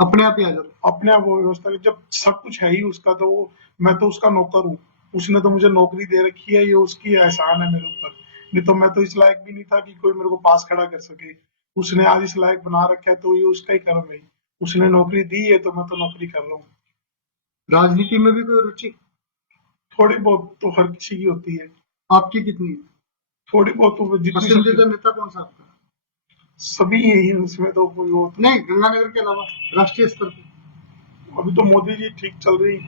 अपने आप ही आ जाता अपने आप वो व्यवस्था, जब सब कुछ है ही उसका, तो वो, मैं तो उसका नौकर हूँ। उसने तो मुझे नौकरी दे रखी है, ये उसकी एहसान है मेरे ऊपर। नहीं तो मैं तो इस लायक भी नहीं था कि कोई मेरे को पास खड़ा कर सके। उसने आज इस लायक बना रखा है, तो ये उसका ही कर्म है। उसने नौकरी दी है, तो मैं तो नौकरी कर रहा हूँ। है? राजनीति में भी कोई रुचि? थोड़ी बहुत तो हर किसी की होती है। आपकी कितनी है? थोड़ी बहुत तो जितनी पसंदीदा सबकी, नेता कौन सा आपका? सभी यही, उसमें तो कोई वो तो नहीं, गंगानगर के अलावा राष्ट्रीय स्तर पे। अभी तो मोदी जी ठीक चल रही।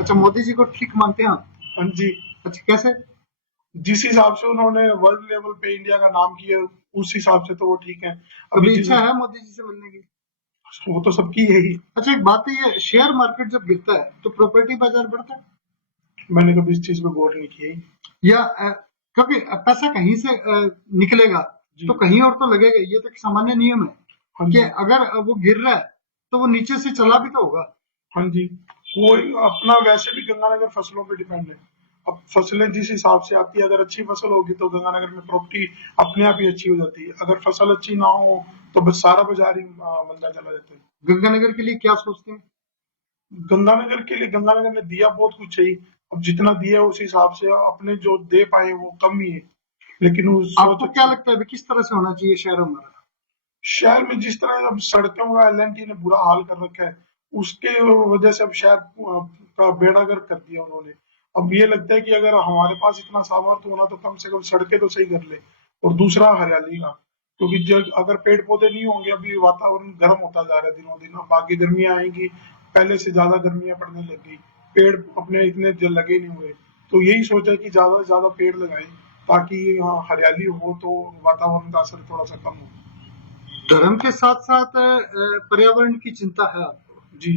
अच्छा, मोदी जी को ठीक मानते हैं आप? हाँ जी। अच्छा, कैसे? जिस हिसाब से उन्होंने वर्ल्ड लेवल पे इंडिया का नाम किया, उस हिसाब से तो वो ठीक है। अभी कभी जिस, इच्छा है मोदी जी से मिलने की? वो तो सबकी यही। अच्छा, एक बात है, ये शेयर मार्केट जब गिरता है तो प्रॉपर्टी बाजार बढ़ता है मैंने कभी इस चीज में गौर नहीं किया ही। या क्योंकि पैसा कहीं से निकलेगा जी। तो कहीं और तो लगेगा, ये तो एक सामान्य नियम है हाँ कि जी। अगर वो गिर रहा है तो वो नीचे से चला भी तो होगा। हाँ जी। कोई अपना, वैसे भी गंगानगर फसलों पे डिपेंड है। अब फसलें जिस हिसाब से आती है, अगर अच्छी फसल होगी तो गंगानगर में प्रॉपर्टी अपने आप ही अच्छी हो जाती है। अगर फसल अच्छी ना हो तो बस सारा बाजार ही मंदा चला जाता है। गंगानगर के लिए क्या सोचते हैं? गंगानगर के लिए, गंगानगर ने दिया बहुत कुछ है ही। अब जितना दिया है उस हिसाब से अपने जो दे पाए वो कम ही है। लेकिन वो सोच आपको क्या अच्छी। लगता है अभी किस तरह से होना चाहिए शहर हमारा? शहर में जिस तरह अब सड़कों का एलएनटी ने बुरा हाल कर रखा है, उसके वजह से अब शहर का बेड़ागर कर दिया उन्होंने। अब ये लगता है कि अगर हमारे पास इतना सामर्थ्य होना तो कम से कम सड़कें तो सही कर ले। और दूसरा हरियाली का, क्योंकि जब अगर पेड़ पौधे नहीं होंगे, अभी वातावरण गर्म होता जा रहा है दिनों दिन। अब आगे गर्मियां आएंगी, पहले से ज्यादा गर्मियां पड़ने लग गई, पेड़ अपने इतने लगे नहीं हुए। तो यही सोचा है कि ज्यादा से ज्यादा पेड़ लगाएं, ताकि हरियाली हो तो वातावरण का असर थोड़ा सा कम हो। धर्म के साथ साथ पर्यावरण की चिंता है आपको? जी।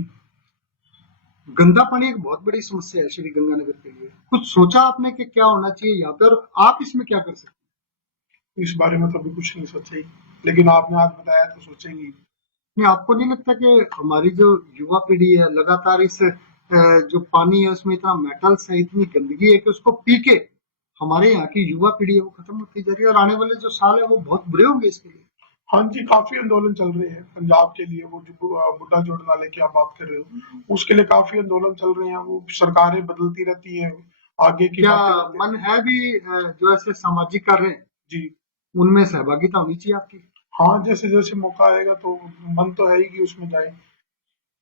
गंदा पानी एक बहुत बड़ी समस्या है श्री गंगानगर के लिए। कुछ सोचा आपने कि क्या होना चाहिए यहाँ पे और आप इसमें क्या कर सकते इस बारे में तो अभी कुछ नहीं सोचा ही, लेकिन आपने आज बताया तो सोचेंगे। हैं? आपको नहीं लगता कि हमारी जो युवा पीढ़ी है लगातार इस जो पानी है उसमें इतना मेटल्स है, इतनी गंदगी है कि उसको पी के हमारे यहाँ की युवा पीढ़ी है वो खत्म होती जा रही है और आने वाले जो साल है वो बहुत बुरे होंगे इसके लिए। हाँ जी, काफी आंदोलन चल रहे हैं पंजाब के लिए। वो जो बुड्ढा जोड़ नाले की आप बात कर रहे हो, उसके लिए काफी आंदोलन चल रहे हैं। वो सरकारें बदलती रहती है, आगे की क्या बातें करते मन रहते है भी जो ऐसे सामाजिक कार्य हैं, हैं। जी। उनमें सहभागिता होनी चाहिए आपकी? हाँ, जैसे जैसे मौका आएगा तो मन तो है ही कि उसमें जाए।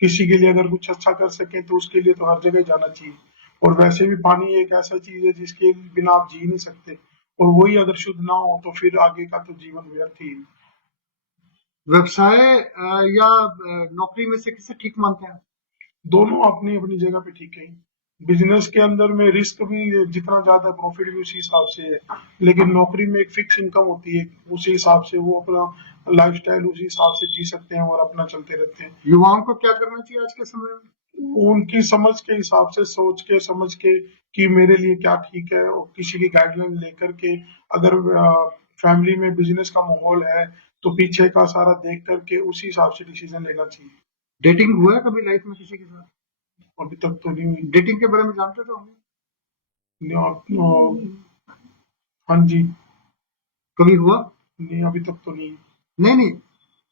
किसी के लिए अगर कुछ अच्छा कर सके तो उसके लिए तो हर जगह जाना चाहिए। और वैसे भी पानी एक ऐसा चीज है जिसके बिना आप जी नहीं सकते, और वही अगर शुद्ध ना हो तो फिर आगे का तो जीवन व्यर्थ ही है। व्यवसाय या नौकरी में से किसे ठीक मानते हैं? दोनों अपनी अपनी जगह पे ठीक है। बिजनेस के अंदर में रिस्क भी जितना ज्यादा, प्रॉफिट भी उसी हिसाब से है। लेकिन नौकरी में एक फिक्स इनकम होती है, उसी हिसाब से वो अपना लाइफस्टाइल उसी हिसाब से जी सकते हैं और अपना चलते रहते हैं। युवाओं को क्या करना चाहिए आज के समय में? उनकी समझ के हिसाब से, सोच के समझ के कि मेरे लिए क्या ठीक है, और किसी की गाइडलाइन लेकर के, अगर फैमिली में बिजनेस का माहौल है तो पीछे का सारा देख करके उसी हिसाब से डिसीजन लेना चाहिए। डेटिंग हुआ है कभी लाइफ में किसी के साथ? अभी तक तो नहीं हुई। डेटिंग के बारे में जानते तो होंगे? हाँ जी। कभी हुआ? नहीं, अभी तक तो नहीं। नहीं नहीं,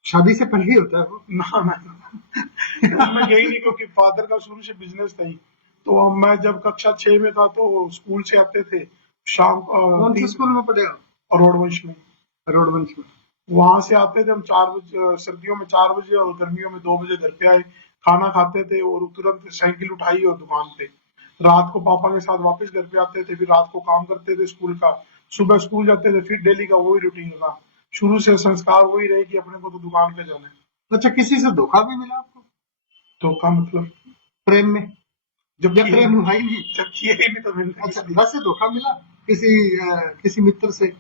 शादी से पहले ही होता है वो। ना ना, मैं यही नहीं, क्योंकि फादर का शुरू से बिजनेस था ही। तो मैं जब कक्षा 6 में था तो स्कूल से आते थे शाम कौन से स्कूल में पढ़े आप? अरोड़ वंश में। रोडवंश में। वहां से आते थे हम 4 बजे, सर्दियों में 4 बजे और गर्मियों में 2 बजे घर पे आए, खाना खाते थे और तुरंत साइकिल उठाई और दुकान पे। रात को पापा के साथ वापस घर पे आते थे, फिर रात को काम करते थे स्कूल का। सुबह स्कूल जाते थे, फिर डेली का वही रूटीन था। शुरू से संस्कार वही रहे कि अपने को तो दुकान पे जाना है। अच्छा, किसी से धोखा भी मिला आपको? धोखा मतलब प्रेम में? जब या किए प्रेम हुआ ही नहीं? जब किए ही नहीं तो मैंने अच्छा, किस लिए? वैसे धोखा मिला किसी मित्र से?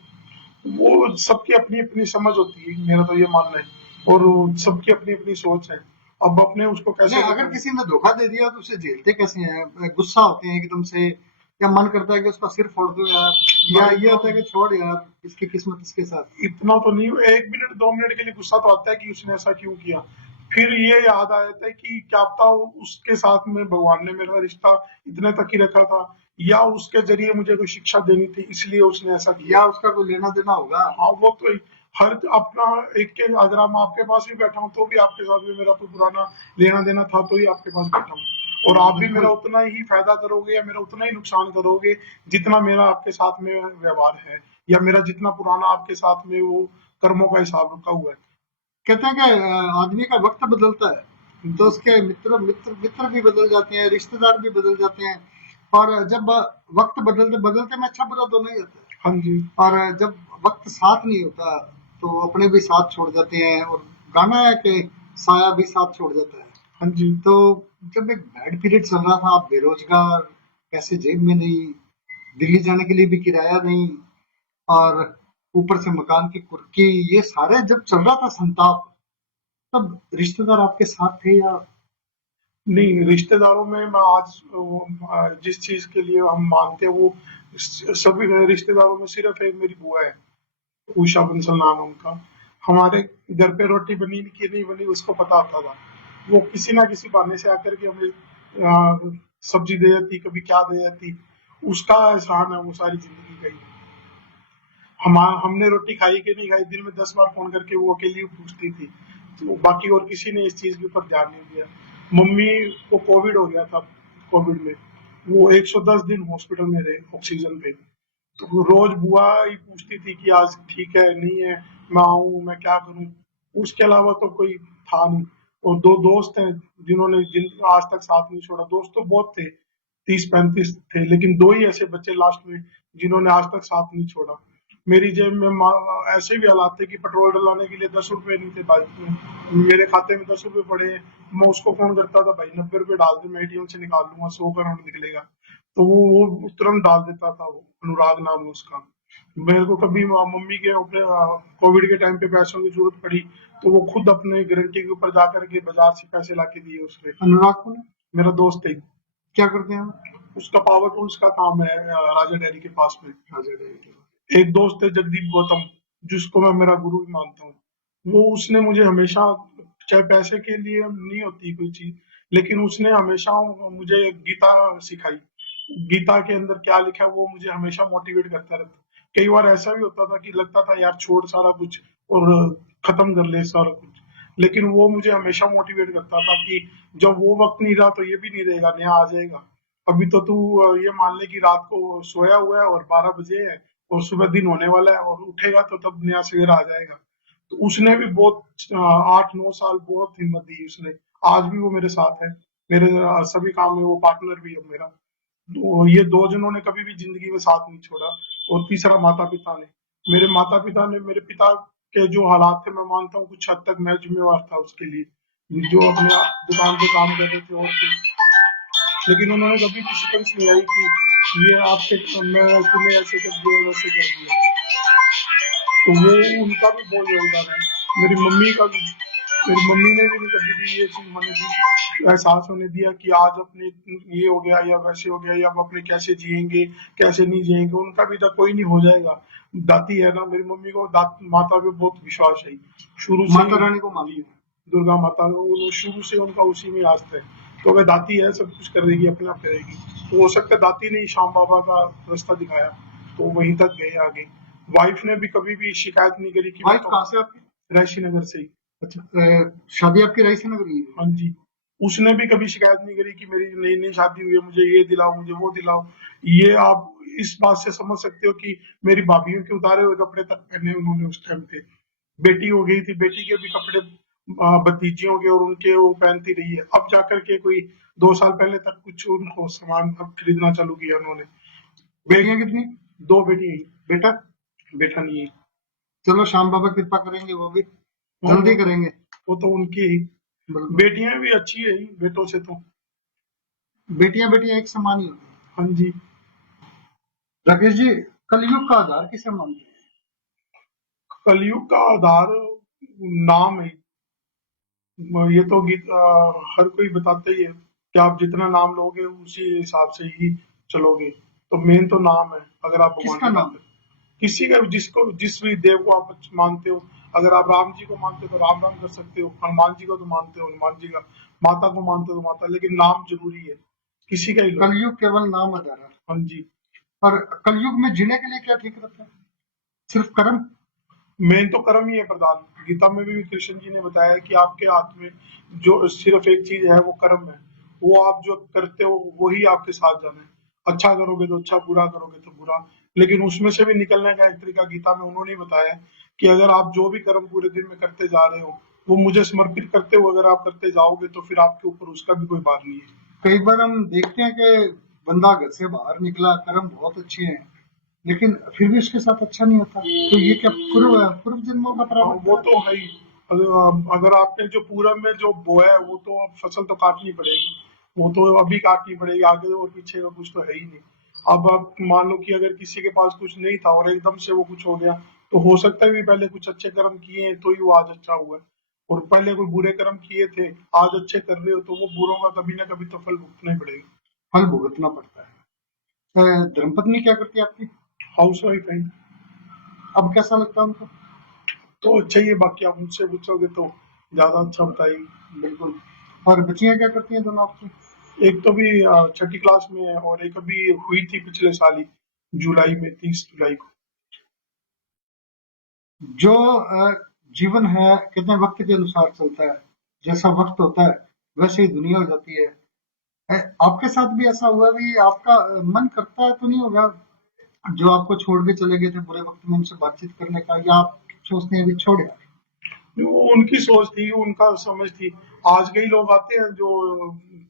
वो सबकी अपनी अपनी समझ होती है, मेरा तो ये मानना है, और सबकी अपनी अपनी सोच है। अब अपने उसको नहीं, कैसे अगर किसी ने धोखा दे दिया तो उसे झेलते कैसे हैं? गुस्सा होते हैं एकदम से, या मन करता है कि उसका सिर फोड़ दूं यार, या भाई ये तो होता है कि छोड़ यार, इसकी किस्मत इसके साथ? इतना तो नहीं, 1 मिनट 2 मिनट के लिए गुस्सा तो आता है कि उसने ऐसा क्यों किया। फिर ये याद आ जाता है कि क्या पता उसके साथ में भगवान ने मेरा रिश्ता इतने तक ही रखा था, या उसके जरिए मुझे कोई शिक्षा देनी थी इसलिए उसने ऐसा किया। या उसका कोई लेना देना होगा। हाँ वो तो हर अपना एक के, अगर हम आपके पास भी बैठा हूँ तो भी आपके साथ भी मेरा कोई पुराना लेना देना था तो ही आपके पास बैठा हूँ, और आप भी मेरा बिल्कुल। उतना ही फायदा करोगे या मेरा उतना ही नुकसान करोगे जितना मेरा आपके साथ में व्यवहार है, या मेरा जितना पुराना आपके साथ में वो कर्मों का हिसाब रुका हुआ है। कहते हैं कि आदमी का वक्त बदलता है तो उसके मित्र मित्र मित्र भी बदल जाते हैं, रिश्तेदार भी बदल जाते हैं। और जब वक्त बदलते बदलते में अच्छा बुरा दोनों ही होता है। हाँ जी। और जब वक्त साथ नहीं होता तो अपने भी साथ छोड़ जाते हैं, और गाना है कि साया भी साथ छोड़ जाता है। हाँ जी। तो जब एक बैड पीरियड चल रहा था, आप बेरोजगार, पैसे जेब में नहीं, दिल्ली जाने के लिए भी किराया नहीं, और ऊपर से मकान की कुर्की, ये सारे जब चल रहा था संताप, तब रिश्तेदार आपके साथ थे या? नहीं, रिश्तेदारों में मैं आज जिस चीज के लिए हम मानते हैं वो सभी रिश्तेदारों में सिर्फ एक मेरी बुआ है, उषा बंसल नाम है उनका। हमारे घर पे रोटी बनी कि नहीं बनी उसको पता होता था। वो किसी ना किसी बहाने से आकर के हमें सब्जी दे देती, कभी क्या दे देती। उसका एहसान है वो सारी जिंदगी का ही। हमने रोटी खाई कि नहीं खाई, दिन में 10 बार फोन करके वो अकेली पूछती थी, तो बाकी और किसी ने इस चीज के ऊपर ध्यान नहीं दिया। मम्मी को कोविड हो गया था, कोविड में वो 110 दिन हॉस्पिटल में रहे ऑक्सीजन पे। तो रोज बुआ ही पूछती थी कि आज ठीक है नहीं है, मैं आऊं, मैं क्या करूं। उसके अलावा तो कोई था नहीं। और दो दोस्त हैं जिन्होंने जिन आज तक साथ नहीं छोड़ा। दोस्त तो बहुत थे, 30-35 थे, लेकिन दो ही ऐसे बच्चे लास्ट में जिन्होंने आज तक साथ नहीं छोड़ा। मेरी जेब में ऐसे भी हालात थे कि पेट्रोल डलाने के लिए 10 रुपए नहीं थे बाइक में, मेरे खाते में 10 रुपए पड़े हैं। मैं उसको फोन करता था, भाई 90 रुपए डाल दे, मैं एटीएम से निकाल लूंगा, 100 का नोट निकलेगा। तो वो तुरंत डाल देता था। वो अनुराग नाम है उसका। मेरे को कभी मम्मी के अपने कोविड के टाइम पे पैसों की जरूरत पड़ी तो वो खुद अपने गारंटी के ऊपर जाकर के बाजार से पैसे ला के दिए उसने। अनुराग कौन है? मेरा दोस्त है। क्या करते हैं वो? उसका पावर टूल्स का काम है राजा डेयरी के पास में। राजा डेयरी। एक दोस्त है जगदीप गौतम, जिसको मैं मेरा गुरु भी मानता हूँ। वो उसने मुझे हमेशा, चाहे पैसे के लिए नहीं होती कोई चीज, लेकिन उसने हमेशा मुझे गीता सिखाई। गीता के अंदर क्या लिखा है वो मुझे हमेशा मोटिवेट करता रहता। कई बार ऐसा भी होता था कि लगता था यार छोड़ सारा कुछ और खत्म कर ले सारा कुछ, लेकिन वो मुझे हमेशा मोटिवेट करता था कि जब वो वक्त नहीं रहा तो ये भी नहीं रहेगा, नया आ जाएगा। अभी तो तू ये मान ले कि रात को सोया हुआ है और 12 बजे है और सुबह दिन होने वाला है, और उठेगा तो तब नया सवेरा आ जाएगा। तो उसने भी बहुत 8-9 साल बहुत हिम्मत दी उसने। आज भी वो मेरे साथ है, मेरे सभी काम में वो पार्टनर भी है मेरा। तो ये दो जनों ने कभी भी जिंदगी में साथ नहीं छोड़ा। और तीसरा माता पिता ने, मेरे माता पिता ने, मेरे पिता के जो हालात थे मैं मानता हूँ कुछ हद तक मैं जिम्मेवार था उसके लिए, जो अपने दुकान पे काम कर रहे थे और लेकिन उन्होंने कभी भी शिकंज नहीं आई कि ये आपके, मैं तुम्हें ऐसे कर दिया वैसे कर दिया। तो वो उनका भी बहुत योगदान है, मेरी मम्मी का भी। मेरी मम्मी ने भी नहीं कभी भी ये चीज मैंने भी एहसास होने दिया कि आज अपने ये हो गया या वैसे हो गया, या हम अपने कैसे जिएंगे कैसे नहीं जिएंगे। उनका भी था कोई नहीं हो जाएगा। दाती है ना मेरी मम्मी को, माता पे बहुत विश्वास है शुरू से माता ही। रानी को मानती है? दुर्गा माता वो शुरू से उनका उसी में आस्था है। तो वह दाती है, सब कुछ कर देगी, अपने आप करेगी। तो हो सकता है दाती ने ही श्याम बाबा का रास्ता दिखाया, तो वहीं तक गए आगे। वाइफ ने भी कभी भी शिकायत नहीं करी कि मैं वाइफ तो कहाँ से आपकी? रैशी नगर से ही। अच्छा, शादी आपकी रायसी नगर हुई है? हाँ जी। उसने भी कभी शिकायत नहीं करी कि मेरी नई नई शादी हुई है, मुझे ये दिलाओ मुझे वो दिलाओ। ये आप इस बात से समझ सकते हो कि मेरी भाभीियों के उतारे हुए कपड़े तक पहने उन्होंने उस टाइम पे। बेटी हो गई थी, बेटी के भी कपड़े भतीजियों के और उनके वो पहनती रही है। अब जाकर के कोई 2 साल पहले तक कुछ उनको सामान अब खरीदना चालू किया उन्होंने। बेटियां कितनी? 2 बेटी है। बेटा? बेटा नहीं है। चलो, श्याम बाबा कृपा करेंगे, वो भी वो जल्दी करेंगे। वो तो उनकी ही। बिल्कुल। बेटियां भी अच्छी है ही बेटों से तो। बेटियां बेटियां एक समान ही होती हैं। हाँ जी। राकेश जी, कलयुग का आधार किसे मानते हैं? कलयुग का आधार नाम है। ये तो हर कोई बताता ही है कि आप जितना नाम लोगे उसी हिसाब से ही चलोगे। तो मेन तो नाम है। अगर आप भगवान किसका की बात नाम? करें, किसी का जिसको जिस भी देव को आप मानते हो, अगर आप राम जी को मानते हो तो राम राम कर सकते हो, हनुमान जी को तो मानते हो हनुमान जी का, माता को मानते हो तो माता, लेकिन नाम जरूरी है, किसी का ही लो। कलयुग केवल नाम आधार है। हाँ जी। और कलयुग में जीने के लिए क्या ठीक रहता है? सिर्फ कर्म? मेन तो कर्म ही है प्रधान। गीता में भी कृष्ण जी ने बताया है कि आपके हाथ में जो सिर्फ एक चीज है वो कर्म है। वो आप जो करते हो वही आपके साथ जाना है। अच्छा करोगे तो अच्छा, बुरा करोगे तो बुरा। लेकिन उसमें से भी निकलने का एक तरीका गीता में उन्होंने ही बताया है कि अगर आप जो भी कर्म पूरे दिन में करते जा रहे हो वो मुझे समर्पित करते हो अगर आप करते जाओगे तो फिर आपके ऊपर उसका भी कोई भार नहीं है। कई बार हम देखते हैं कि बंदा घर से बाहर निकला, कर्म बहुत अच्छे हैं, लेकिन फिर भी उसके साथ अच्छा नहीं होता। तो ये क्या पूर्व जन्मों का हाँ, प्रारब्ध वो है? तो है ही। अगर आपने जो पूरब में जो बोया है वो तो अब फसल तो काटनी पड़ेगी। वो तो अभी काटनी पड़ेगी, आगे और पीछे का कुछ तो है ही नहीं। अब आप मान लो कि अगर किसी के पास कुछ नहीं था और एकदम से वो कुछ हो गया, तो हो सकता है भी पहले कुछ अच्छे कर्म किए हैं तो ही वो आज अच्छा हुआ है। और पहले कोई बुरे कर्म किए थे, आज अच्छे कर रहे हो तो वो बुरों का कभी ना कभी तो फल भुगतना ही पड़ेगा। फल भुगतना पड़ता है। धर्मपत्नी क्या करती है आपकी? हाउस वाइफ है। अब कैसा लगता है उनको? तो अच्छा ही है, बाकी आप मुझसे पूछोगे तो ज्यादा अच्छा बताएगी। बिल्कुल। और बच्चियां क्या करती हैं दोनों आपकी? एक तो भी छठी क्लास में है और एक अभी हुई थी पिछले साल ही, जुलाई में, 30 जुलाई को। जो जीवन है कितने वक्त के अनुसार चलता है, जैसा वक्त होता है वैसे ही दुनिया हो जाती है। आपके साथ भी ऐसा हुआ भी? आपका मन करता है तो नहीं होगा जो आपको छोड़ के चले गए थे बुरे वक्त में उनसे बातचीत करने का, या आप सोचते हैं अभी छोड़ यार? वो उनकी सोच थी, उनका समझ थी। आज कई लोग आते हैं जो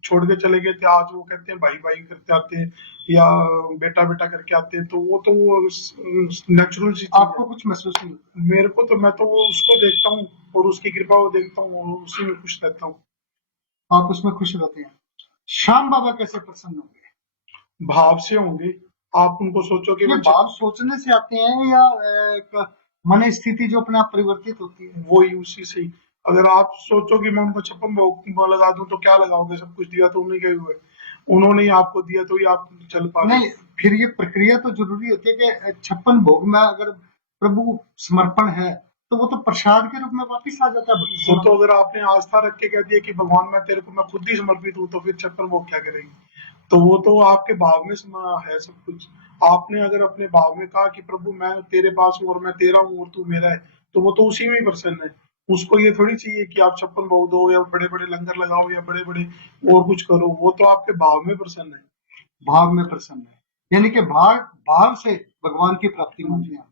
छोड़ के चले गए थे, आज वो कहते हैं भाई भाई करके आते हैं या बेटा बेटा करके आते हैं, तो वो नेचुरल सी चीज है। आपको कुछ महसूस नहीं होता? मेरे को तो, मैं तो वो उसको देखता हूँ और उसकी कृपा को देखता हूँ और उसी में खुश रहता हूँ। आप उसमें खुश रहते हैं? श्याम बाबा कैसे प्रसन्न होंगे? भाव से होंगे। आप उनको सोचो कि ये वो भाव सोचने से आते हैं या एक मन स्थिति जो अपने आप परिवर्तित होती है? वही उसी से ही। अगर आप सोचो कि मैं उनको 56 भोग लगा दूं तो क्या लगाओगे, सब कुछ दिया तो उन्हीं के हुए। उन्होंने ही आपको दिया तो ही आप चल पा रहे नहीं, हो। फिर ये प्रक्रिया तो जरूरी होती है कि 56 भोग में अगर प्रभु समर्पण है तो वो तो प्रसाद के रूप में वापिस आ जाता है भक्त वो सेवा तो में। अगर आपने आस्था रख के कह दिया कि भगवान मैं तेरे को मैं खुद ही समर्पित हूँ तो फिर 56 भोग क्या करेंगे। तो वो तो आपके भाव में समा है सब कुछ। आपने अगर अपने भाव में कहा कि प्रभु मैं तेरे पास हूँ और मैं तेरा हूँ और तू मेरा है, तो वो तो उसी में ही प्रसन्न है। उसको ये थोड़ी चाहिए कि आप 56 भोग दो या बड़े बड़े लंगर लगाओ या बड़े बड़े और कुछ करो, वो तो आपके भाव में प्रसन्न है। भाव में प्रसन्न है, यानी कि भाव भाव से भगवान की प्राप्ति हाँ मानते जी। हैं।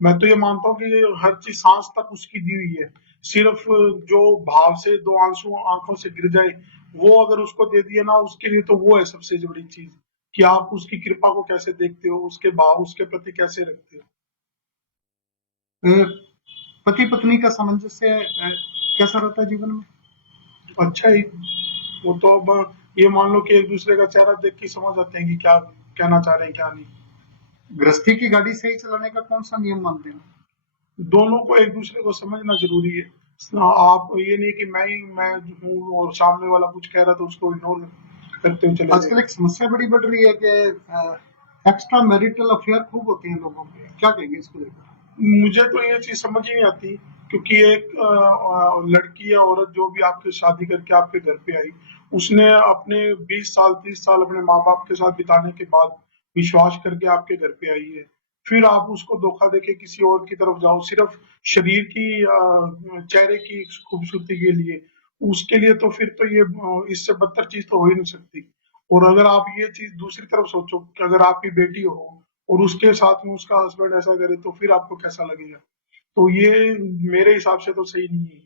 मैं तो ये मानता हूँ कि ये हर चीज सांस तक उसकी दी हुई है। सिर्फ जो भाव से दो आंसू आंखों से गिर जाए, वो अगर उसको दे दिया ना, उसके लिए तो वो है सबसे बड़ी चीज, कि आप उसकी कृपा को कैसे देखते हो, उसके भाव उसके प्रति कैसे रखते हो। पति पत्नी का सामंजस्य कैसा रहता है जीवन में? अच्छा ही। वो तो अब ये मान लो कि एक दूसरे का चेहरा देख के समझ जाते हैं कि क्या कहना चाह रहे हैं क्या नहीं। गृहस्थी की गाड़ी सही चलाने का कौन सा नियम मानते हैं? दोनों को एक दूसरे को समझना जरूरी है। आप ये नहीं कि मैं हूँ और सामने वाला कुछ कह रहा तो उसको इग्नोर करते हुए चले आजकल जाए। एक समस्या बड़ी बढ़ रही है कि एक्स्ट्रा मैरिटल अफेयर खूब होते हैं लोगों के, क्या कहेंगे इसको लेकर? मुझे तो ये चीज समझ ही नहीं आती, क्योंकि एक लड़की या औरत जो भी आपके शादी करके आपके घर पे आई, उसने अपने 20 साल 30 साल अपने माँ बाप के साथ बिताने के बाद विश्वास करके आपके घर पे आई है। फिर आप उसको धोखा देके किसी और की तरफ जाओ सिर्फ शरीर की चेहरे की खूबसूरती के लिए, उसके लिए तो फिर तो ये इससे बदतर चीज तो हो ही नहीं सकती। और अगर आप ये चीज दूसरी तरफ सोचो कि अगर आपकी बेटी हो और उसके साथ में उसका हस्बैंड ऐसा करे तो फिर आपको कैसा लगेगा। तो ये मेरे हिसाब से तो सही नहीं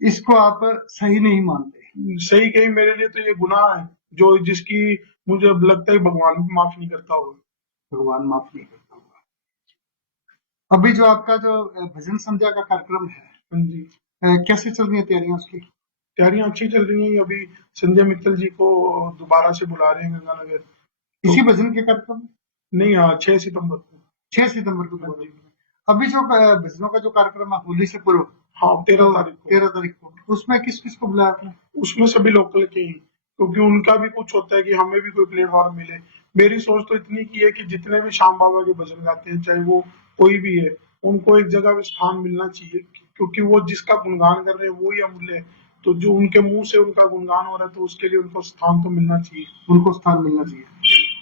इसको आप सही नहीं मानते? है। सही कहीं मेरे लिए तो ये गुनाह है, जो जिसकी मुझे अब लगता है भगवान भी माफ नहीं करता होगा। भगवान माफ नहीं करता होगा। अभी जो आपका जो भजन संध्या का कार्यक्रम है, हाँ जी। कैसे चल रही है तैयारियां उसकी? तैयारियां अच्छी चल रही हैं। अभी संजय मित्तल जी को दोबारा से बुला रहे हैं गंगानगर। इसी तो भजन के कार्यक्रम में? नहीं, हाँ, 6 सितंबर को। 6 सितंबर को दोबारा जी। अभी जो भजनों का जो कार्यक्रम है होली से पूर्व, हाँ, 13 तारीख को। 13 तारीख को, उसमें किस किस को बुलाया आपने? उसमें सभी लोकल के ही, क्योंकि उनका भी कुछ होता है कि हमें भी कोई प्लेटफॉर्म मिले। मेरी सोच तो इतनी की है कि जितने भी श्याम बाबा के भजन गाते हैं, चाहे वो कोई भी है, उनको एक जगह पे स्थान मिलना चाहिए, क्योंकि वो जिसका गुणगान कर रहे हैं वो ही अमूल्य है। तो जो उनके मुंह से उनका गुणगान हो रहा है, तो उसके लिए उनको स्थान तो मिलना चाहिए। उनको स्थान मिलना चाहिए।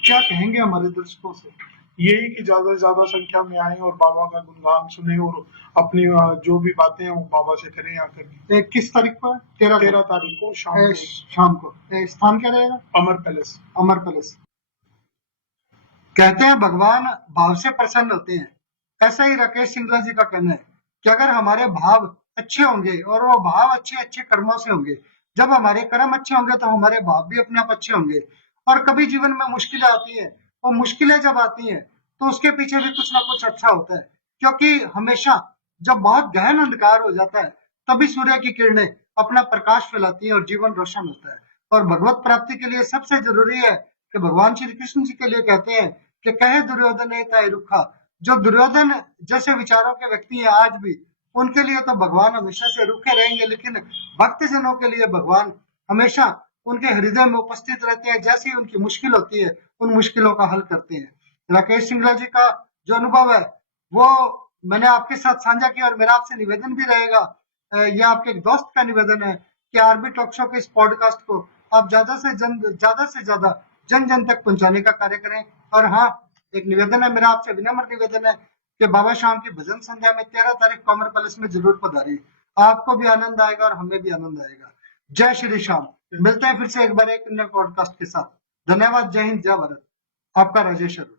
क्या कहेंगे हमारे दर्शकों से? यही कि ज्यादा से ज्यादा संख्या में आए और बाबा का गुणगान सुने और अपनी जो भी बातें हैं वो बाबा से करें आकर। किस तारीख को है? 13 13 तारीख को शाम को, शाम को। स्थान क्या रहेगा? अमर पैलेस। अमर पैलेस। कहते हैं भगवान भाव से प्रसन्न होते हैं। ऐसा ही राकेश सिंगला जी का कहना है कि अगर हमारे भाव अच्छे होंगे और वो भाव अच्छे अच्छे कर्मों से होंगे, जब हमारे कर्म अच्छे होंगे तो हमारे भाव भी अपने आप अच्छे होंगे। और कभी जीवन में मुश्किलें आती है, और मुश्किलें जब आती हैं तो उसके पीछे भी कुछ ना कुछ अच्छा होता है, क्योंकि हमेशा जब बहुत गहन अंधकार हो जाता है तभी सूर्य की किरणें अपना प्रकाश फैलाती हैं और जीवन रोशन होता है। और भगवत प्राप्ति के लिए सबसे जरूरी है कि भगवान श्री कृष्ण जी के लिए कहते हैं कि कहे दुर्योधन ताई रुखा। जो दुर्योधन जैसे विचारों के व्यक्ति हैं आज भी, उनके लिए तो भगवान हमेशा से रुखे रहेंगे, लेकिन भक्त जनों के लिए भगवान हमेशा उनके हृदय में उपस्थित रहते हैं। जैसी उनकी मुश्किल होती है उन मुश्किलों का हल करते हैं। राकेश सिंगला जी का जो अनुभव है वो मैंने आपके साथ साझा किया, और मेरा आपसे निवेदन भी रहेगा, ये आपके एक दोस्त का निवेदन है कि आरबी टॉक शो के इस पॉडकास्ट को आप ज्यादा से ज्यादा जन जन तक पहुंचाने का कार्य करें। और हाँ, एक निवेदन है मेरा आपसे, विनम्र निवेदन है कि बाबा शाम की भजन संध्या में 13 तारीख को अमर पैलेस में जरूर पधारें। आपको भी आनंद आएगा और हमें भी आनंद आएगा। जय श्री श्याम। मिलते हैं फिर से एक बार एक नए पॉडकास्ट के साथ। धन्यवाद। जय हिंद, जय भारत। आपका राजेश अरोड़ा।